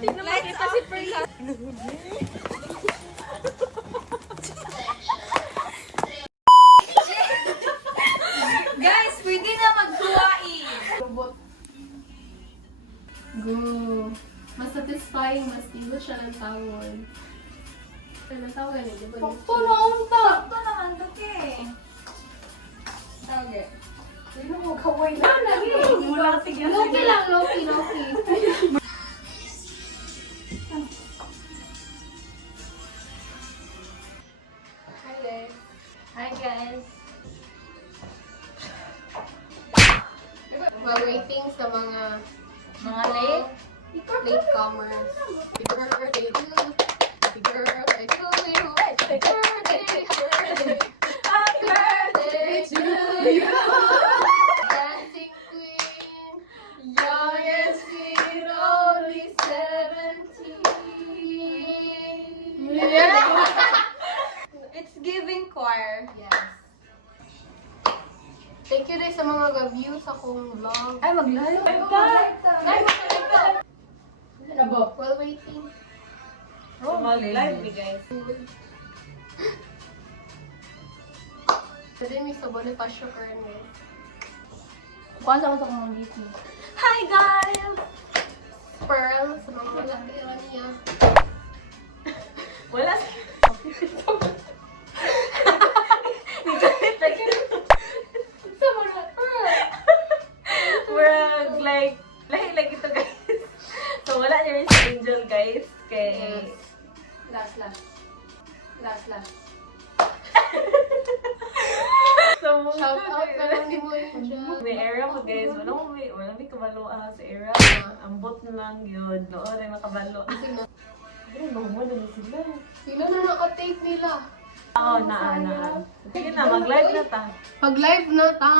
Tingnan mo kita si Perla. Guys, pwede na magkuhain. Go. Mas satisfying, mas igot siya ng tawon. Ng tawon ganun, di ba? Sakto naman to, ke. Tawag. Sino mo kaway na? Mula tigyan. Loki lang, Loki. Hi guys. While waiting sa mga Late? latecomers. Happy birthday to you. Happy birthday to you. Happy birthday to you. Dancing queen. Young and sweet, only 17. It's giving choir. Yes. Thank you rin sa mga views akong vlog. Ay, maglayo. While waiting. Live me guys. Pwede may sa Bonifacio Kernel. Kuha sa kong meeting. Hi guys! Pearl sa mga malaki niya. Wala. Sa mga Pearl! We're like ito guys. So wala niya rin si Angel guys. Kay... Last. So, Shout out na lang ni mo yun dyan. may era mo guys. Wala may kabalo sa era. Ambot na lang yun. Noon ay makabalo. Sino? Ay, mo na sila. Sino na naka-take nila? Oo, naan. Sige na, mag-live na ta. Pag live na ta.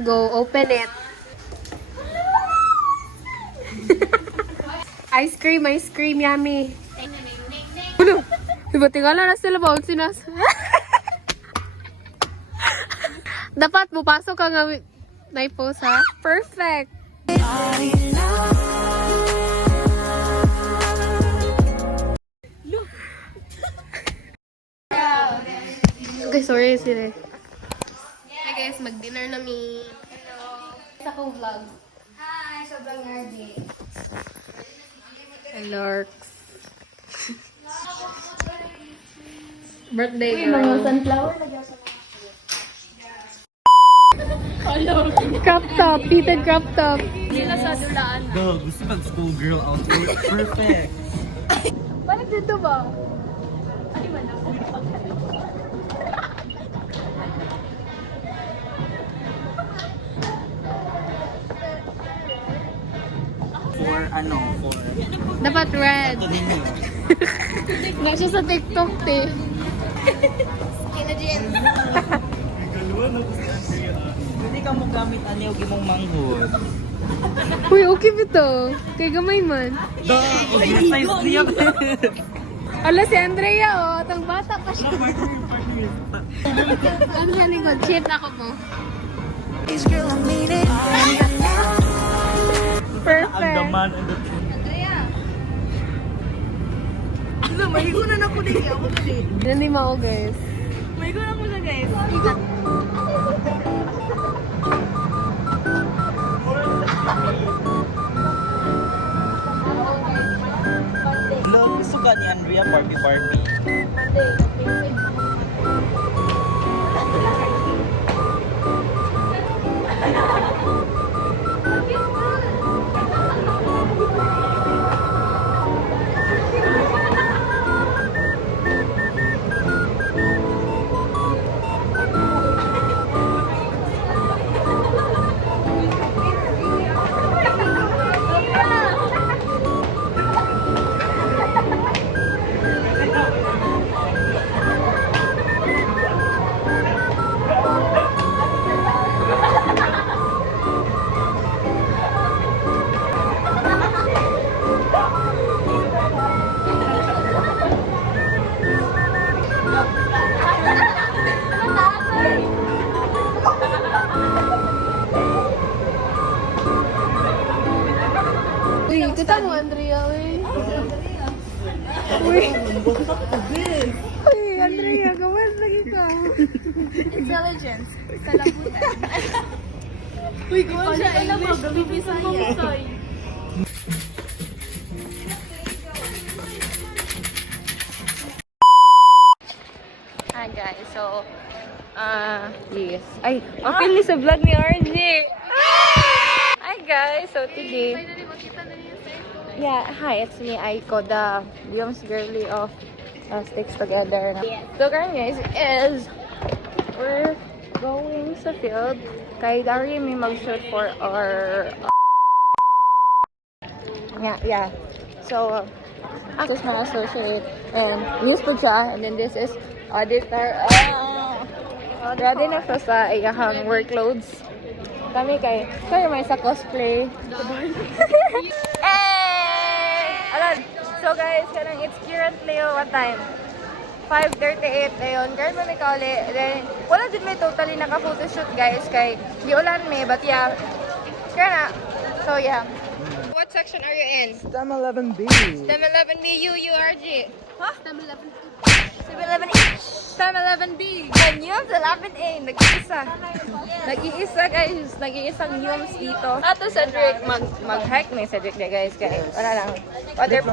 Go, open it. Ice cream, yummy. Ano? Iba tingala na sila ba? Sinas? Dapat bupasok ka nga naipos ha? Perfect! Okay, sorry sila. Hi guys, mag-dinner na mi. Hello. Sa kong vlog. Hi, sobrang nerdy. Hello. Birthday girl. Mga sunflower na Crop top, fitted crop top. sila sa dulaan. Dog, gusto pag schoolgirl outfit. Perfect. Bakit dito ba? For Dapat red. ito ninyo. Nga siya sa TikTok, te. Hindi ka mo gamit anyaw gimong manghod. Uy, okay ba ito? Kay gamay man. Dog, size niya. Ala, si Andrea, oh. Atang bata pa siya. Ano sa likod? Chip ako po. Perfect. Ang daman and the Andrea. Ano, mahigo na ako din. Ako na din. Nanima ako, guys. Mahigo na ako na guys. Love, gusto ka ni Andrea Barbie. Uy, Andrea, gawas lagi ka. Intelligence. Kalabutan. Uy, gawa siya English. Bibisan mo Musay. Hi guys, so, yes. Ay, ang pili sa vlog ni RJ. Hi guys, so today, yeah, hi, it's me, Aiko, the Young's girly of Sticks Together. So current guys is, we're going sa field. Kay Dari may mag-shoot for our, yeah. So, this is my associate, and news po siya, and then this is auditor. Ready na siya sa iyahang workloads. Kami kayo may sa cosplay. Hey! Alam, so guys, kanang it's currently what time? 5:38 ayon. Girl, may kauli. Then, wala din may totally naka-photoshoot guys kay di ulan may, but yeah. Kaya na. So yeah. What section are you in? STEM 11B. STEM 11B, URG. Huh? STEM 11. STEM 11H. STEM 11B. And UMS 11A. Nag-iisa. Nag-iisa guys. Nag-iisang UMS dito. Ato Cedric, mag-hike ni Cedric na guys. Kaya wala lang.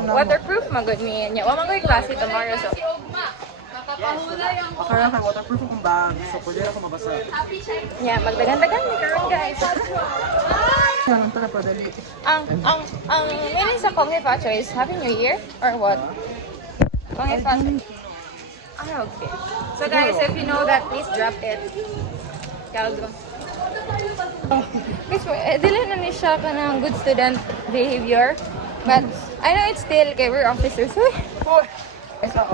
Waterproof magod ni niya. Wa magoy klase tomorrow. So, Kaya kay waterproof akong bag. So, pwede ako mabasa. yeah, magdagan-dagan ni karon guys. Ang tala pa dali. Ang meaning sa Konghe Facho is Happy New Year or what? Konghe Facho. Ah, okay. So guys, if you know that, please drop it. Kalgo. Guys, dili na ni siya ka ng good student behavior. But I know it's still kay we're officers.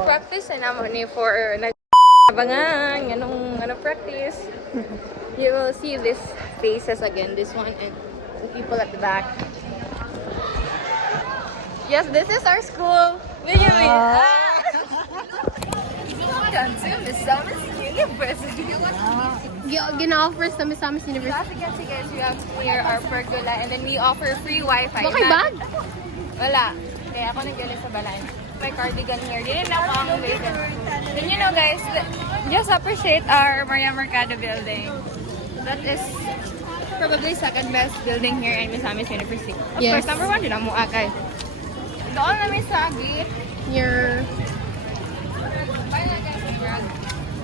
Practice na naman ni for nag-abangan, ganong practice. You will see these faces again, this one and the people at the back. Yes, this is our school. Welcome to Misamis University. Gina-offer sa Misamis We University. have to get tickets, we have to clear our pergola, and then we offer free Wi-Fi. Bakay bag? Wala. Kaya ako nag-galis sa balan. My cardigan here. Didn't know how I'm waiting. Then you know guys, just appreciate our Maria Mercado building. That is probably second best building here in Misamis University. Of Yes. course, number one din ang Muakay. Doon namin sa gate. Your... Bye na guys.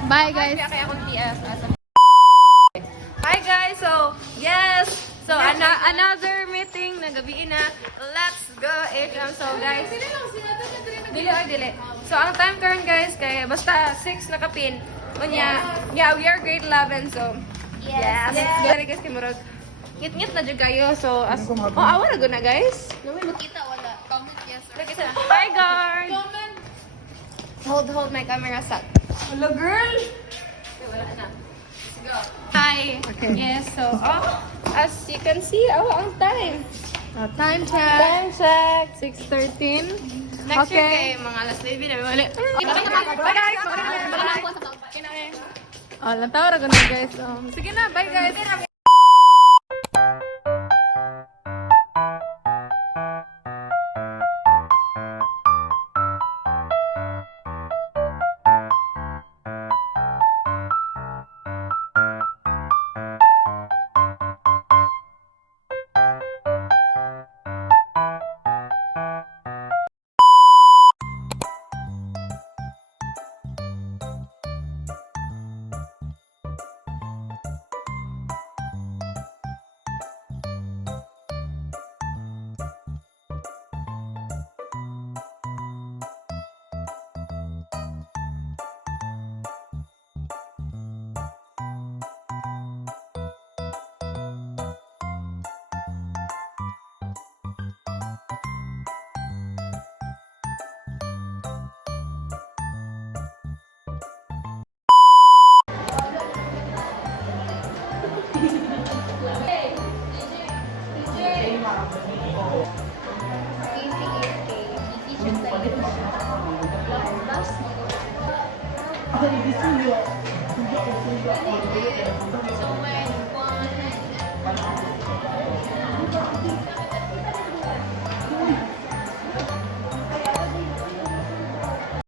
Bye guys. Kaya akong TF. Hi guys, so yes, so another meeting na gabi na. Let's go HM. So guys, dili. So ang time current guys kay basta 6 na kapin. Unya, yeah, we are grade 11 so yes. Gari guys kay murag ngit-ngit na jud kayo. So as awa na gud na guys. Namin makita wala. Comment yes or Look at that. Hi guard. Hold my camera set. Hello girl. Okay, wala na. Hi. Okay. Yes, so as you can see, ang time. time check. Time check. 6:13. Next Okay. year kay mga last baby na mali. Bye guys. Oh, lantaw ra na guys. Sige na, bye guys. So when one